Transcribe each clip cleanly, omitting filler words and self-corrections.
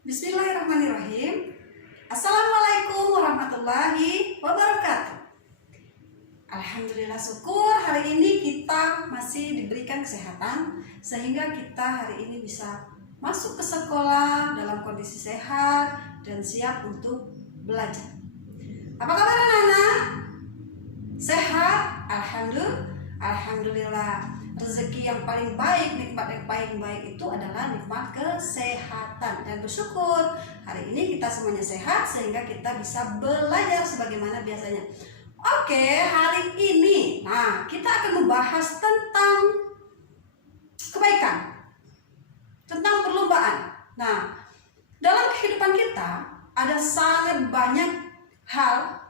Bismillahirrahmanirrahim. Assalamualaikum warahmatullahi wabarakatuh. Alhamdulillah, syukur hari ini kita masih diberikan kesehatan sehingga kita hari ini bisa masuk ke sekolah dalam kondisi sehat dan siap untuk belajar. Apa kabar anak-anak? Sehat? Alhamdulillah. Rezeki yang paling baik, nikmat yang paling baik itu adalah nikmat kesehatan. Dan bersyukur hari ini kita semuanya sehat sehingga kita bisa belajar sebagaimana biasanya. Oke, hari ini kita akan membahas tentang kebaikan, tentang perlombaan. Dalam kehidupan kita ada sangat banyak hal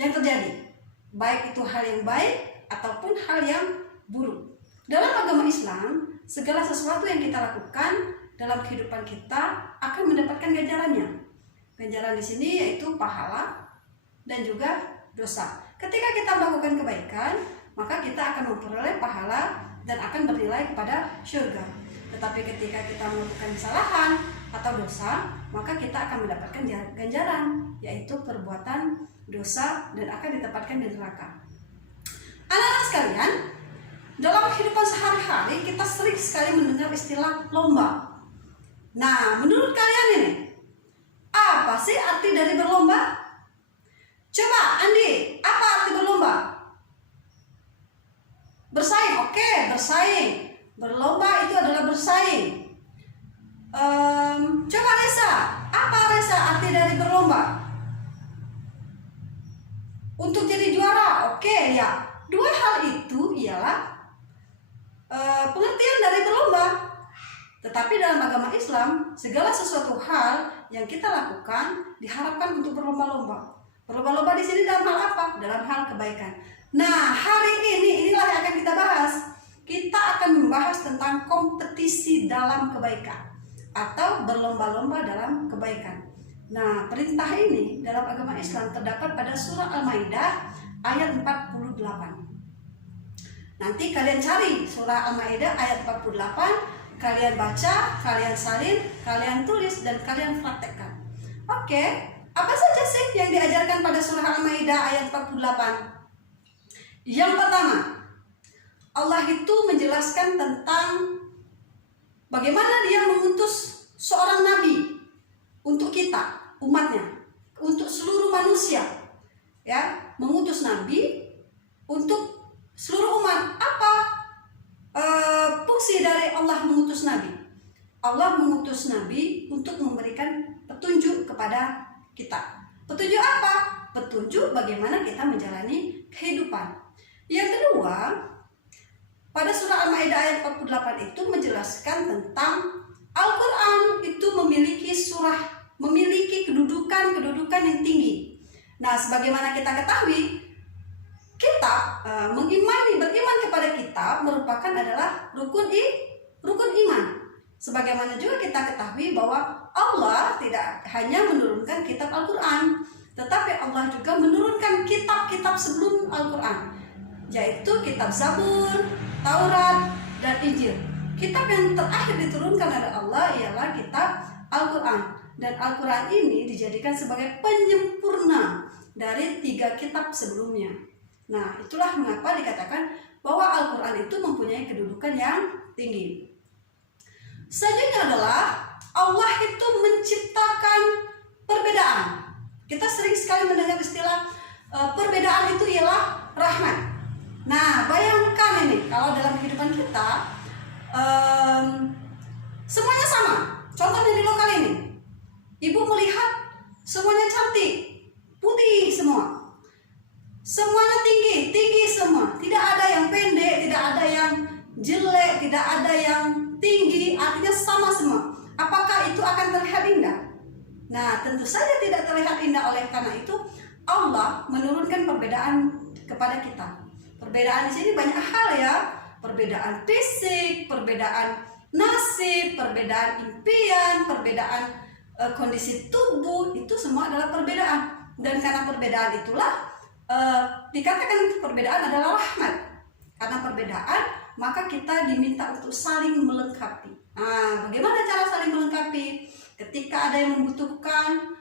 yang terjadi, baik itu hal yang baik ataupun hal yang buruk. Dalam agama Islam, segala sesuatu yang kita lakukan dalam kehidupan kita akan mendapatkan ganjarannya. Ganjaran di sini yaitu pahala dan juga dosa. Ketika kita melakukan kebaikan, maka kita akan memperoleh pahala dan akan bernilai kepada surga. Tetapi ketika kita melakukan kesalahan atau dosa, maka kita akan mendapatkan ganjaran, yaitu perbuatan dosa dan akan ditempatkan di neraka. Anak-anak sekalian, dalam kehidupan sehari-hari kita sering sekali mendengar istilah lomba. Menurut kalian ini, apa sih arti dari berlomba? Coba Andi, apa arti berlomba? Bersaing, oke, bersaing. Berlomba itu adalah bersaing. Coba Reza, apa Reza arti dari berlomba? Untuk jadi juara, oke ya. Dua hal itu ialah pengertian dari berlomba. Tetapi dalam agama Islam, segala sesuatu hal yang kita lakukan diharapkan untuk berlomba-lomba. Berlomba-lomba di sini dalam hal apa? Dalam hal kebaikan. Hari ini inilah yang akan kita bahas. Kita akan membahas tentang kompetisi dalam kebaikan atau berlomba-lomba dalam kebaikan. Perintah ini dalam agama Islam terdapat pada surah Al-Maidah ayat 48. Nanti kalian cari surah Al-Maidah ayat 48, kalian baca, kalian salin, kalian tulis, dan kalian praktekkan. Oke, apa saja sih yang diajarkan pada surah Al-Maidah ayat 48? Yang pertama, Allah itu menjelaskan tentang bagaimana Dia mengutus seorang nabi untuk kita, umatnya, untuk seluruh manusia, ya, mengutus nabi untuk seluruh umat. Apa fungsi dari Allah mengutus nabi? Allah mengutus nabi untuk memberikan petunjuk kepada kita. Petunjuk apa? Petunjuk bagaimana kita menjalani kehidupan. Yang kedua, pada surah Al-Maidah ayat 48 itu menjelaskan tentang Al-Quran itu memiliki kedudukan yang tinggi. Sebagaimana kita ketahui, kita beriman kepada kitab merupakan adalah rukun iman. Sebagaimana juga kita ketahui bahwa Allah tidak hanya menurunkan kitab Al-Quran, tetapi Allah juga menurunkan kitab-kitab sebelum Al-Quran, yaitu kitab Zabur, Taurat, dan Injil. Kitab yang terakhir diturunkan oleh Allah ialah kitab Al-Quran. Dan Al-Quran ini dijadikan sebagai penyempurna dari 3 kitab sebelumnya. Itulah mengapa dikatakan bahwa Al-Quran itu mempunyai kedudukan yang tinggi. Selanjutnya adalah Allah itu menciptakan perbedaan. Kita sering sekali mendengar istilah perbedaan itu ialah rahmat. Bayangkan ini, kalau dalam kehidupan kita semuanya sama. Contohnya di lokal ini, ibu melihat semuanya cantik, putih semua. Semuanya tinggi semua. Tidak ada yang pendek, tidak ada yang jelek, tidak ada yang tinggi, artinya sama semua. Apakah itu akan terlihat indah? Tentu saja tidak terlihat indah. Oleh karena itu Allah menurunkan perbedaan kepada kita. Perbedaan di sini banyak hal ya. Perbedaan fisik, perbedaan nasib, perbedaan impian, perbedaan kondisi tubuh, itu semua adalah perbedaan. Dan karena perbedaan itulah dikatakan perbedaan adalah rahmat. Karena perbedaan, maka kita diminta untuk saling melengkapi. Bagaimana cara saling melengkapi? Ketika ada yang membutuhkan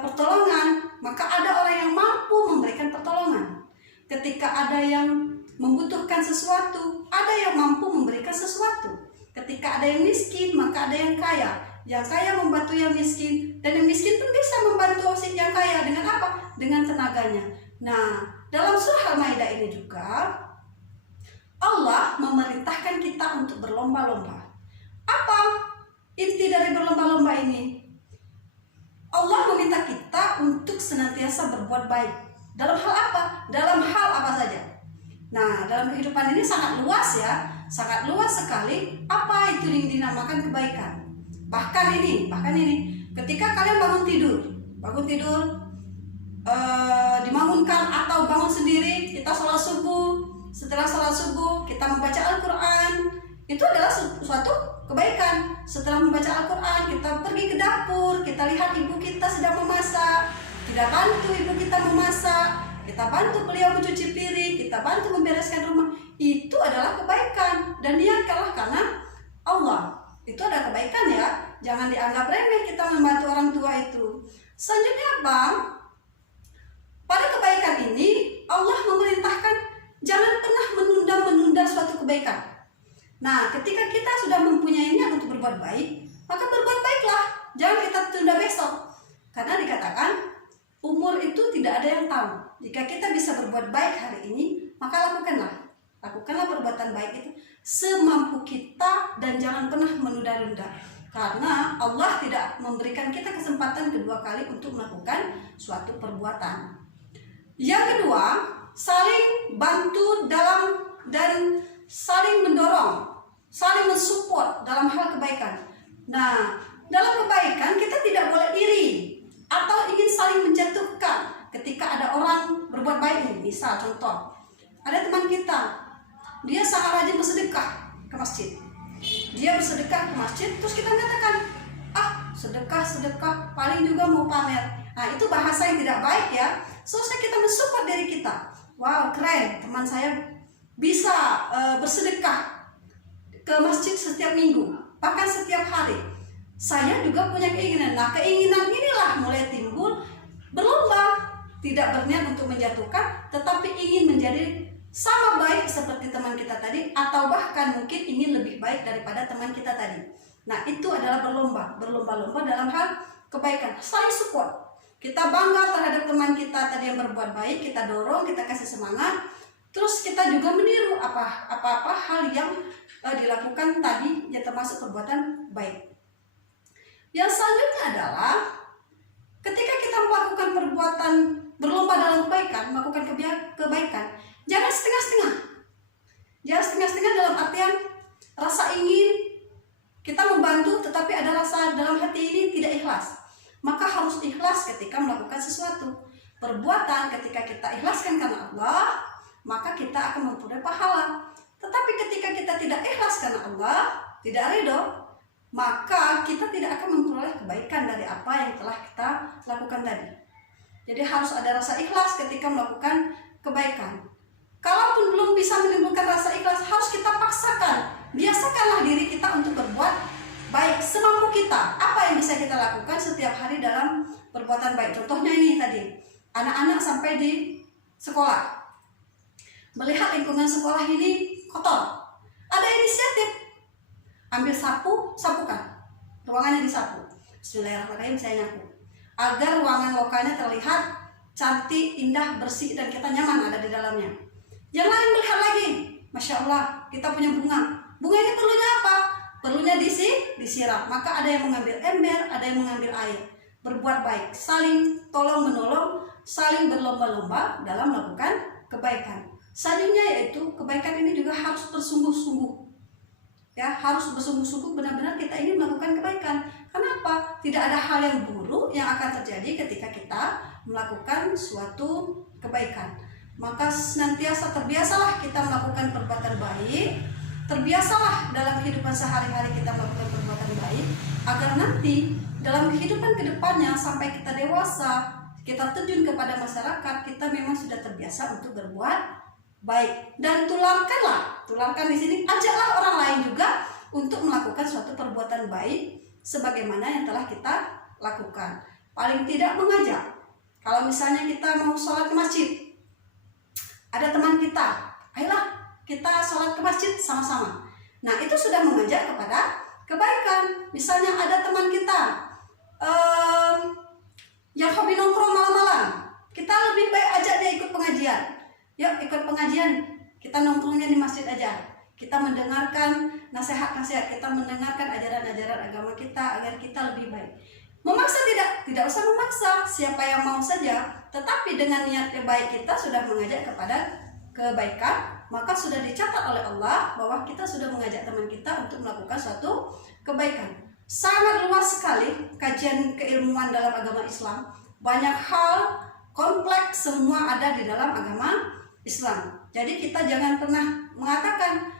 pertolongan, maka ada orang yang mampu memberikan pertolongan. Ketika ada yang membutuhkan sesuatu, ada yang mampu memberikan sesuatu. Ketika ada yang miskin, maka ada yang kaya. Yang kaya membantu yang miskin, dan yang miskin pun bisa membantu si yang kaya dengan apa? Dengan tenaganya. Nah, dalam surah Al-Maidah ini juga Allah memerintahkan kita untuk berlomba-lomba. Apa inti dari berlomba-lomba ini? Allah meminta kita untuk senantiasa berbuat baik. Dalam hal apa? Dalam hal apa saja. Nah, dalam kehidupan ini sangat luas ya, sangat luas sekali apa itu yang dinamakan kebaikan. Bahkan ini, ketika kalian bangun tidur, dibangunkan atau bangun sendiri, kita sholat subuh. Setelah sholat subuh, kita membaca Al-Quran. Itu adalah suatu kebaikan. Setelah membaca Al-Quran, kita pergi ke dapur, kita lihat ibu kita sedang memasak, kita bantu ibu kita memasak, kita bantu beliau mencuci piring, kita bantu membereskan rumah. Itu adalah kebaikan, dan niatkanlah karena Allah. Itu ada kebaikan ya, jangan dianggap remeh kita membantu orang tua itu. Selanjutnya apa? Pada kebaikan ini Allah memerintahkan jangan pernah menunda suatu kebaikan. Nah, ketika kita sudah mempunyai niat untuk berbuat baik, maka berbuat baiklah, jangan kita tunda besok. Karena dikatakan umur itu tidak ada yang tahu. Jika kita bisa berbuat baik hari ini, maka lakukanlah perbuatan baik itu semampu kita, dan jangan pernah menunda-nunda. Karena Allah tidak memberikan kita kesempatan kedua kali untuk melakukan suatu perbuatan. Yang kedua, saling bantu dalam dan saling mendorong, saling mensupport dalam hal kebaikan. Nah, dalam kebaikan kita tidak boleh iri atau ingin saling menjatuhkan ketika ada orang berbuat baik. Misal contoh, ada teman kita, dia sangat rajin bersedekah ke masjid. Dia bersedekah ke masjid, terus kita mengatakan, sedekah, paling juga mau pamer. Nah, itu bahasa yang tidak baik ya. Seharusnya kita mensupport diri kita. Wow, keren, teman saya bisa bersedekah ke masjid setiap minggu, bahkan setiap hari. Saya juga punya keinginan. Nah, keinginan inilah mulai timbul berlomba, tidak berniat untuk menjatuhkan, tetapi ingin menjadi sama baik seperti teman kita tadi, atau bahkan mungkin ingin lebih baik daripada teman kita tadi. Nah, itu adalah berlomba-lomba dalam hal kebaikan, saling support. Kita bangga terhadap teman kita tadi yang berbuat baik, kita dorong, kita kasih semangat. Terus kita juga meniru apa-apa hal yang dilakukan tadi yang termasuk perbuatan baik. Yang selanjutnya adalah ketika kita melakukan perbuatan berlomba dalam kebaikan, melakukan kebaikan, jangan setengah-setengah. Jangan setengah-setengah dalam artian rasa ingin kita membantu, tetapi ada rasa dalam hati ini tidak ikhlas. Maka harus ikhlas ketika melakukan sesuatu. Perbuatan ketika kita ikhlaskan karena Allah, maka kita akan memperoleh pahala. Tetapi ketika kita tidak ikhlas karena Allah, tidak ridho, maka kita tidak akan memperoleh kebaikan dari apa yang telah kita lakukan tadi. Jadi harus ada rasa ikhlas ketika melakukan kebaikan. Kalaupun belum bisa menimbulkan rasa ikhlas, harus kita paksakan. Biasakanlah diri kita untuk berbuat baik semampu kita. Apa yang bisa kita lakukan setiap hari dalam perbuatan baik? Contohnya ini tadi, anak-anak sampai di sekolah, melihat lingkungan sekolah ini kotor, ada inisiatif, ambil sapu, sapukan, ruangannya disapu. Bismillahirrahmanirrahim, saya nyapu, agar ruangan lokalnya terlihat cantik, indah, bersih, dan kita nyaman ada di dalamnya. Yang lain melihat lagi, Masya Allah, kita punya bunga ini perlunya apa? Perlunya disiram. Maka ada yang mengambil ember, ada yang mengambil air. Berbuat baik, saling tolong menolong, saling berlomba-lomba dalam melakukan kebaikan. Selanjutnya yaitu kebaikan ini juga harus bersungguh-sungguh. Ya, harus bersungguh-sungguh, benar-benar kita ingin melakukan kebaikan. Kenapa? Tidak ada hal yang buruk yang akan terjadi ketika kita melakukan suatu kebaikan. Maka senantiasa terbiasalah kita melakukan perbuatan baik. Terbiasalah dalam kehidupan sehari-hari kita melakukan perbuatan baik, agar nanti dalam kehidupan kedepannya sampai kita dewasa, kita terjun kepada masyarakat, kita memang sudah terbiasa untuk berbuat baik. Dan tularkan di sini, ajaklah orang lain juga untuk melakukan suatu perbuatan baik sebagaimana yang telah kita lakukan. Paling tidak mengajak. Kalau misalnya kita mau sholat ke masjid, ada teman kita, ayolah kita sholat ke masjid sama-sama. Nah, itu sudah mengajak kepada kebaikan. Misalnya ada teman kita yang hobi nongkrong malam-malam, kita lebih baik ajak dia ikut pengajian. Yuk ikut pengajian, kita nongkrongnya di masjid aja. Kita mendengarkan nasihat-nasihat, kita mendengarkan ajaran-ajaran agama kita agar kita lebih baik. Memaksa tidak usah memaksa, siapa yang mau saja. Tetapi dengan niat yang baik kita sudah mengajak kepada kebaikan, maka sudah dicatat oleh Allah bahwa kita sudah mengajak teman kita untuk melakukan suatu kebaikan. Sangat luas sekali kajian keilmuan dalam agama Islam. Banyak hal kompleks, semua ada di dalam agama Islam. Jadi kita jangan pernah mengatakan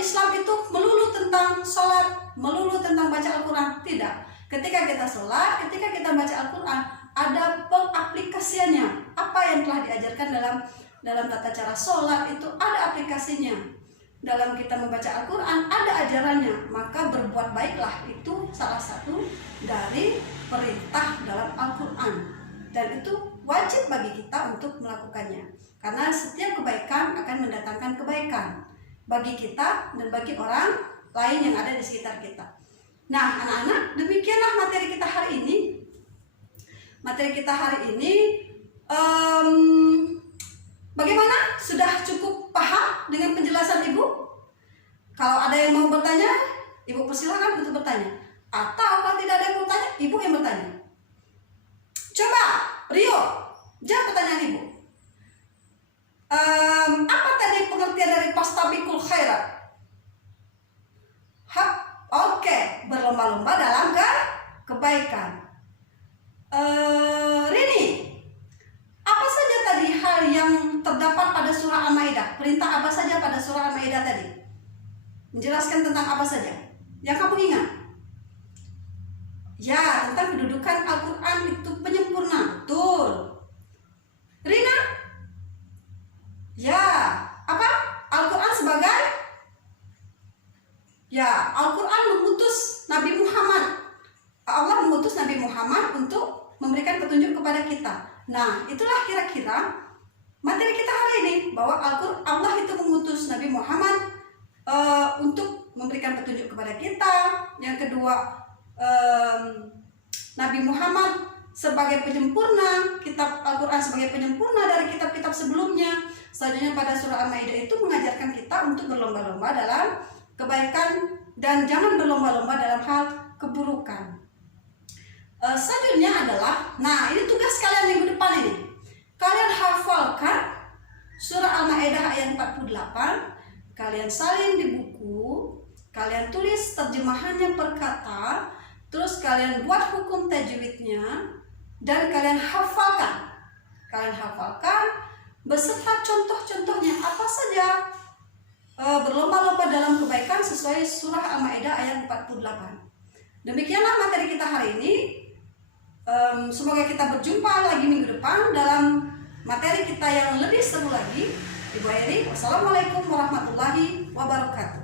Islam itu melulu tentang sholat, melulu tentang baca Al-Quran. Tidak. Ketika kita sholat, ketika kita baca Al-Quran, ada pengaplikasiannya. Apa yang telah diajarkan dalam tata cara sholat itu ada aplikasinya. Dalam kita membaca Al-Quran ada ajarannya. Maka berbuat baiklah, itu salah satu dari perintah dalam Al-Quran. Dan itu wajib bagi kita untuk melakukannya. Karena setiap kebaikan akan mendatangkan kebaikan bagi kita dan bagi orang lain yang ada di sekitar kita. Nah, anak-anak, demikianlah materi kita hari ini. Materi kita hari ini bagaimana? Sudah cukup paham dengan penjelasan Ibu? Kalau ada yang mau bertanya, Ibu persilakan untuk bertanya. Atau kalau tidak ada yang bertanya, Ibu yang bertanya. Coba, Rio, jawab pertanyaan Ibu. Apa tadi pengertian dari fastabiqul khairat? Oke, berlomba-lomba dalam kebaikan. Rini, apa saja tadi hal yang terdapat pada surah Al-Maidah? Perintah apa saja pada surah Al-Maidah tadi? Menjelaskan tentang apa saja? Yang kamu ingat? Ya, tentang kedudukan Al-Quran itu penyempurna. Betul. Rina? Ya, apa? Al-Quran sebagai? Ya, Al-Quran mengutus Nabi Muhammad. Allah mengutus Nabi Muhammad untuk memberikan petunjuk kepada kita. Nah, itulah kira-kira materi kita hari ini, bahwa Allah itu mengutus Nabi Muhammad untuk memberikan petunjuk kepada kita. Yang kedua, Nabi Muhammad sebagai penyempurna, kitab Al-Quran sebagai penyempurna dari kitab-kitab sebelumnya. Selanjutnya pada surah Al-Maidah itu mengajarkan kita untuk berlomba-lomba dalam kebaikan dan jangan berlomba-lomba dalam hal keburukan. Selanjutnya adalah, nah ini tugas kalian minggu depan ini. Kalian hafalkan surah Al-Maidah ayat 48, kalian salin di buku, kalian tulis terjemahannya per kata, terus kalian buat hukum tajwidnya, dan kalian hafalkan. Kalian hafalkan beserta contoh-contohnya apa saja. Berlomba-lomba dalam kebaikan sesuai surah Al-Maidah ayat 48. Demikianlah materi kita hari ini. Semoga kita berjumpa lagi minggu depan dalam materi kita yang lebih seru lagi. Ibu Eri, wassalamualaikum warahmatullahi wabarakatuh.